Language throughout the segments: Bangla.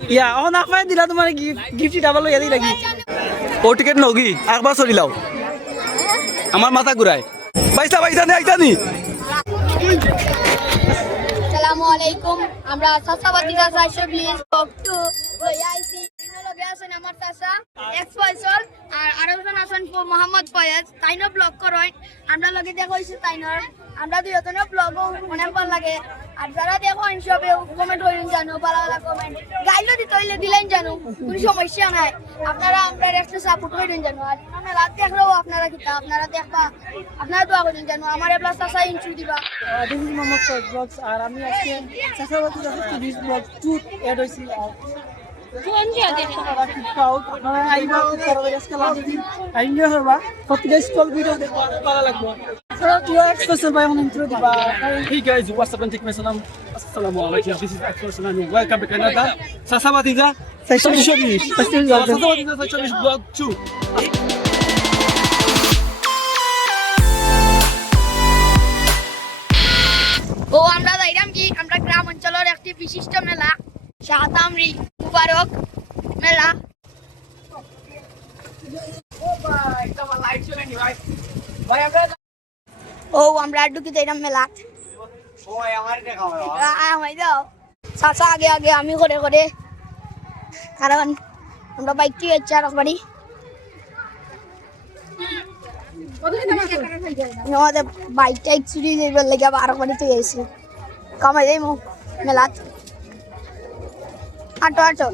ইয়া ও না পাই দিলা তোমার গিফট ডাবল ইয়া দিলা কি ও টিকেট নগি একবার চলিলাও আমার মাথা ঘুরায় পয়সা পয়সা নে আইতানি আসসালামু আলাইকুম আমরা সাসাবাতি চাচা প্লিজ টক টু লইয়াইছি লগে আছেন আমার চাচা এক্স ফয়সাল আর আরেকজন আছেন মোহাম্মদ ফয়েজ তাইনো ব্লগ করেন আমরা লগে দেখা হইছে তাইনর আমরা দুইজনে ব্লগও অনেক ভালো লাগে আর যারা দেখো ইনশাবে কমেন্ট করেন জানো ভালো ভালো কমেন্ট গাইলো দিতে হইলে দিলেন জানো কোনো সমস্যা নাই আপনারা আমরা একটা সাপোর্ট করেন জানো আর আমরা রাত দেখলেও আপনারা কিতা আপনারা দেখবা আপনারা দোয়া করেন জানো আমার প্লাস চাচা ইনশু দিবা this is Mohammad Faiz vlogs আর আমি আজকে সাসাবাতি চাচা টিভি ব্লগ 2 এড হইছি Hey guys, what's up and take my salam. Assalamualaikum. This is Akbar Salam. Welcome to Canada. Sasabatiza. Sasabatiza. Sasabatiza vlog 2. ও আমরা যাইরাম কি আমরা গ্রাম অঞ্চলের একটি বিশিষ্ট মেলা শাহতামরি মুবারক মেলা ও আমরা ঢুকি যাইরাম মেলা চাচা আগে আগে আমি করে করে কারণ আমরা বাইকটি হচ্ছে আর একবারই আমাদের বাইকটা চুরি যাইবার লাগে আবার একবারই তো গেছি কামাই যাই মেলাত আটো আটো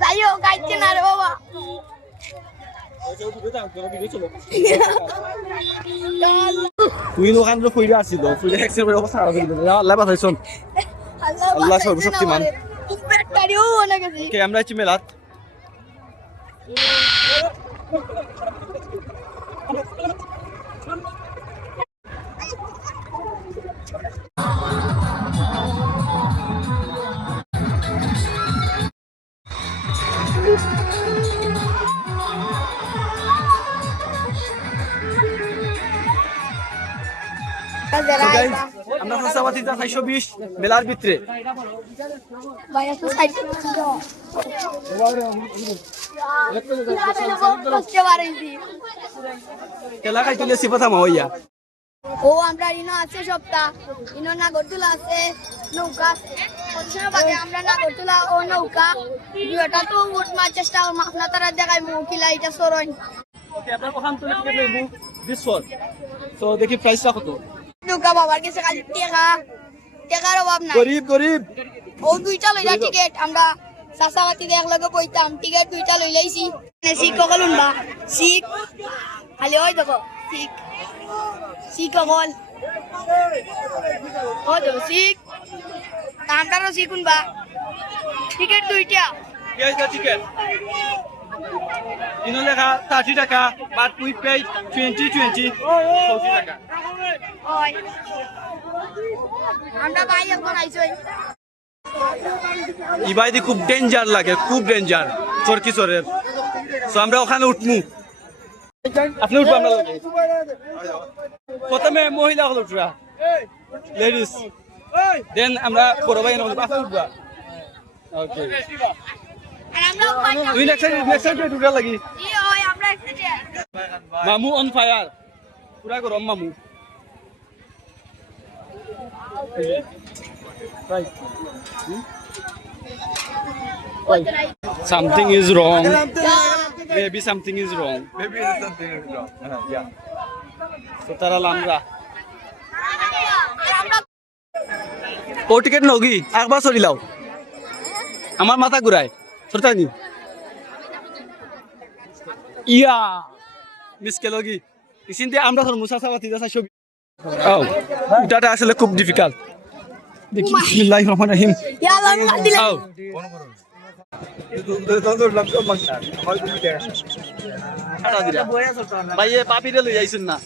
যাইও গাইতে না রে বাবা তুই ওখান থেকে কইরা আসছিল তুই এক্সের পরে অবস্থা খারাপ হয়ে গেল আল্লাহ বাঁচাইছন আল্লাহ সর্বশক্তিমান কে আমরা আছি মেলাত আমরা সাসাবাতিজা 420 মেলার ভিতরে এলাকায় তুলে সিপাতা মাইয়া ও আমরা ইনো আছে সপ্তাহ ইনো নাগরদোলা আছে নৌকা আছে পশ্চিমে বাগে আমরা নাগরদোলা ও নৌকা দুইটা তো উঠ মাছ চেষ্টা মাখনা তারা দেখাই মুখিলা এটা সরণ ওকে আপনারা ওখান থেকে টিকেট লইবো 20 তো দেখি প্রাইসটা কত নৌকা বাবার কাছে খালি টাকার অভাব নাই গরিব ও দুইটা লইলা টিকেট আমরা সাসাবাতি দেখ লগে কইতাম টিকেট দুইটা লইলাইছি সিক কলুন বা সিক খালি ওই দেখো সিক কল ও দেখো সিক তান্তারও সিকুন বা টিকেট দুইটা কি হইছে টিকেট ইনো লেখা 30 টাকা বাট উই পে 20 40 টাকা ওই আমরা ভাই এখন আইছই ইবাইদি খুব ডেঞ্জার লাগে খুব ডেঞ্জার চরকিশোরের সো আমরা ওখানে উঠমু আপনি উঠবো আমরা লগে প্রথমে মহিলা হল উঠরা লেডিস দেন আমরা বড় ভাই হল আপনি উঠবা ওকে আর আমরা তুই নেক্সট উঠরা লাগি ই ওই আমরা একসাথে মামু অন ফায়ার পুরা গরম মামু right something is wrong maybe something is wrong yeah so tara lamra O ticket নগি একবার চলিলাও আমার মাথা ঘুরায় সরতানি ইয়া মিস কেলগি ইসিনতে আমরা ধর মুসা সাবাতি যা ছবি ও এটা আসলে খুব ডিফিকাল্ট দেখি বিসমিল্লাহির রহমানির রহিম ইয়া আল্লাহ আমি মার দিলাম ভাই পাপিরে লই আইছেন না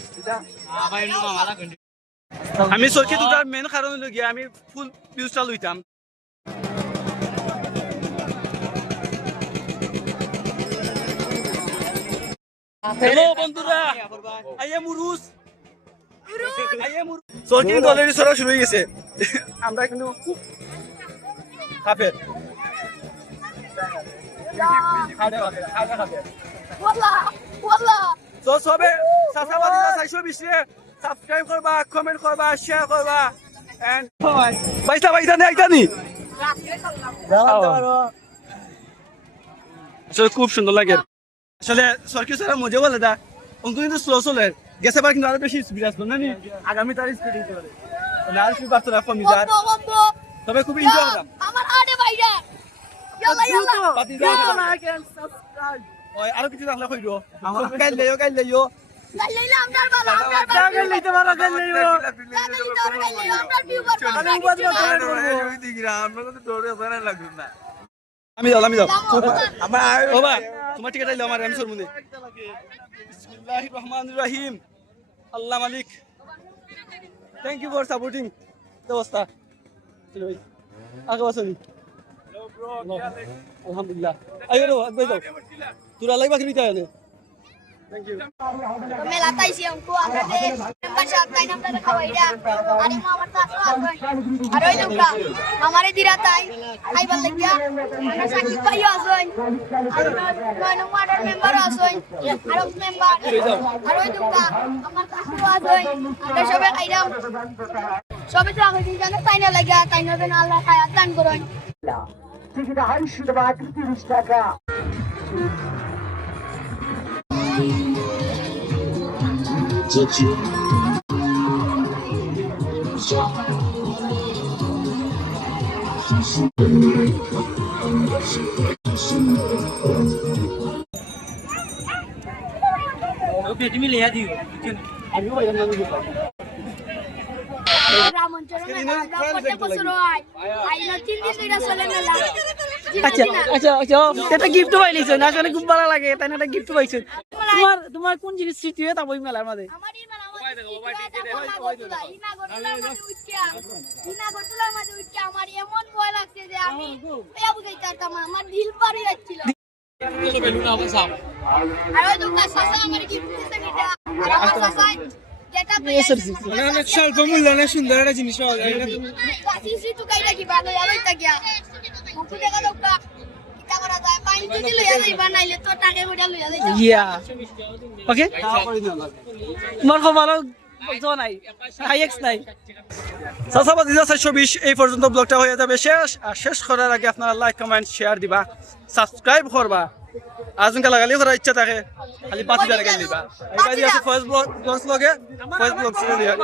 আমি চরকি দুটার মেন কারণ হলো গিয়ে আমি ফুল ভিউজটা লইতাম। হ্যালো বন্ধুরা, আইয়ে মুরুস চরকি কিন্তু অলরেডি চড়া শুরু হয়ে গেছে। আমরা কিন্তু খুব খাপের তো সবে সাসাবাদ চাইছো বিশে সাবস্ক্রাইব করবা, কমেন্ট করবা, শেয়ার করবা এন্ড বাইসা নে আইতানি আসলে খুব সুন্দর লাগে। আসলে সরকি সারা মজা বলে দা অঙ্ক কিন্তু স্লো চলে গেছে বার কিন্তু আরো বেশি স্পিড আসবে না নি আগামী তার স্পিড দিতে পারে না আর স্পিড বাড়তে না কমে যায় তবে খুব এনজয় করলাম আমার আরে ভাইরা ইয়াল্লা না ক্যান সাবস্ক্রাইব ওই আরো কিছু রাখলে কইরো আমার গাইল লইও লাইলা আমদার বালা আমদার গাইল লইতে পারো গাইল লইও আমি যাও আমার বাবা তোমার টিকেট আইলো আমার আমি সরমুনে বিসমিল্লাহির রহমানির রহিম আল্লাহ মালিক থ্যাংক ইউ ফর সাপোর্টিং দোস্তা চলো ভাই আগে বসনি আলহামদুলিল্লাহ আইও রে আগে যাও তোরা লাগবা কি নিতে আনে থ্যাংক ইউ মেলা তাইছি আমকো আমরা যে মেম্বার সাহেব তাই নাম দাদা খাওয়াইরা আরে মা আমার কাছে আসবে আর ওই লোকটা আমারে দিরা তাই আইবার লাগিয়া আমরা সাকিব ভাইও আসবেন আর নয় নম্বর মেম্বার আসবেন আর মেম্বার আর ওই লোকটা আমার কাছে আসবেন আমরা সবাই খাইরাম সবাই তো আগে জানে তাই না লাগিয়া তাই না যেন আল্লাহ খায়াত দান করেন টিকিট 250 টাকা 30 টাকা আচ্ছা এটা গিফট পাইলিছো না আসলে খুব ভালো লাগে তাই না এটা গিফট পাইছো তোমার কোন জিনিস স্মৃতি হয় তা ওই মেলার মধ্যে স্বল্প মূল্য না সুন্দর একটা জিনিস পাওয়া যায় ওকে তোমার খুব ভালো নাই হাইএক্স নাই সাসাবাদ 420 এই পর্যন্ত ব্লগটা হয়ে যাবে শেষ। আর শেষ করার আগে আপনারা লাইক কমেন্ট শেয়ার দিবা, সাবস্ক্রাইব করবা, আজকে লাগালি করার ইচ্ছা থাকে খালি 5000 টাকা দিবা। এবার দিয়ে আছে ফেসবুক ব্লগে ফেসবুক ছেড়ে দিবা।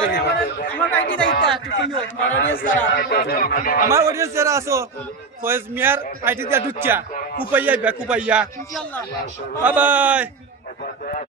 আমার অডিয়েন্স যারা আছো ফয়েজ মিয়ার আইডি দিয়া ঢুকিয়া কুপাইয়া বাই বাই।